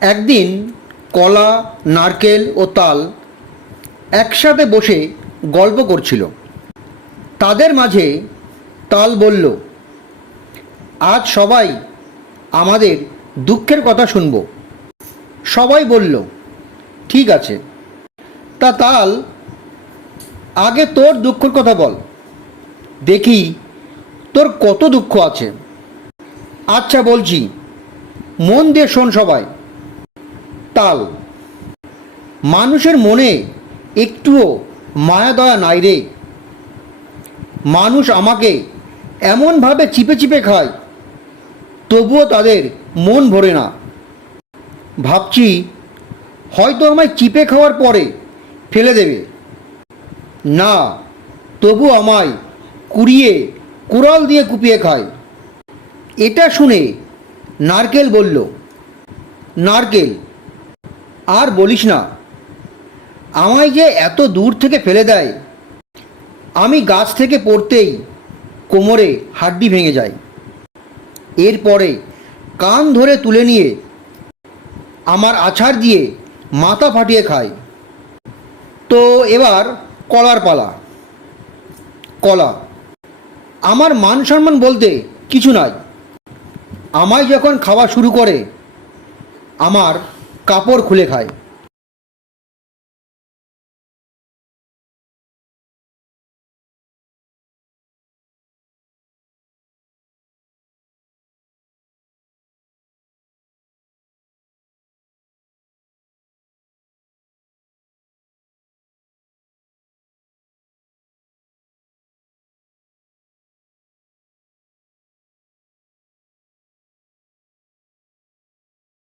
একদিন কলা, নারকেল ও তাল একসাথে বসে গল্প করছিল। তাদের মাঝে তাল বলল, আজ সবাই আমাদের দুঃখের কথা শুনব। সবাই বলল, ঠিক আছে। তা তাল, আগে তোর দুঃখের কথা বল। দেখি তোর কত দুঃখ আছে। আচ্ছা বলছি, মন দিয়ে শোন সবাই। তাল মানুষের মনে একটুও মায়া দয়া নাই রে। মানুষ আমাকে এমনভাবে চিপে চিপে খায়, তবুও তাদের মন ভরে না। ভাবছি হয়তো আমায় চিপে খাওয়ার পরে ফেলে দেবে। না, তবু আমায় কুড়িয়ে কুড়াল দিয়ে কুপিয়ে খায়। এটা শুনে নারকেল বলল, নারকেল আর বলিস না। আমায় যে এত দূর থেকে ফেলে দেয়, আমি গাছ থেকে পড়তেই কোমরে হাড্ডি ভেঙে যায় এরপরে কান ধরে তুলে নিয়ে আমার আছাড় দিয়ে মাথা ফাটিয়ে খায় তো এবার কলার পালা। কলা। আমার মান সম্মান বলতে কিছু নাই। আমায় যখন খাওয়া শুরু করে, আমার কাপড় খুলে খায়।